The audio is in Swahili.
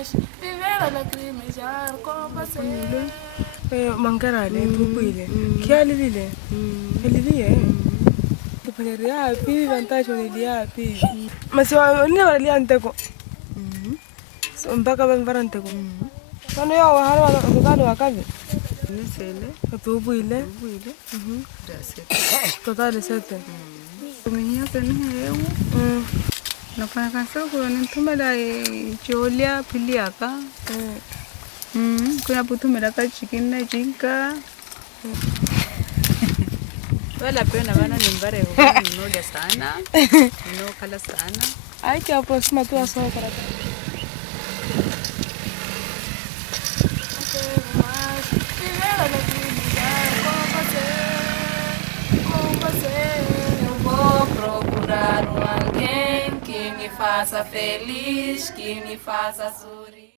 mais, viver a lacrimejar com você. Mangarale, tupile. Kiali lile. Lilie. Tupele yapi, vantage ni yapi. Masiwa ni wali anteko. Mpaka bangara anteko. Kano yao hali wakati wakavi. Ni sele. Tupile. Totali sete. Kuminya tani hewu. Nafanya kazi kwa nitumela cholia piliaka. Kuna putumela ka chicken na jinka. Wala pena bana nimbare huko ninoja sana. Ninokala sana. Aiki aproxima tu aso para. Alguém que me faça feliz, que me faça sorrir.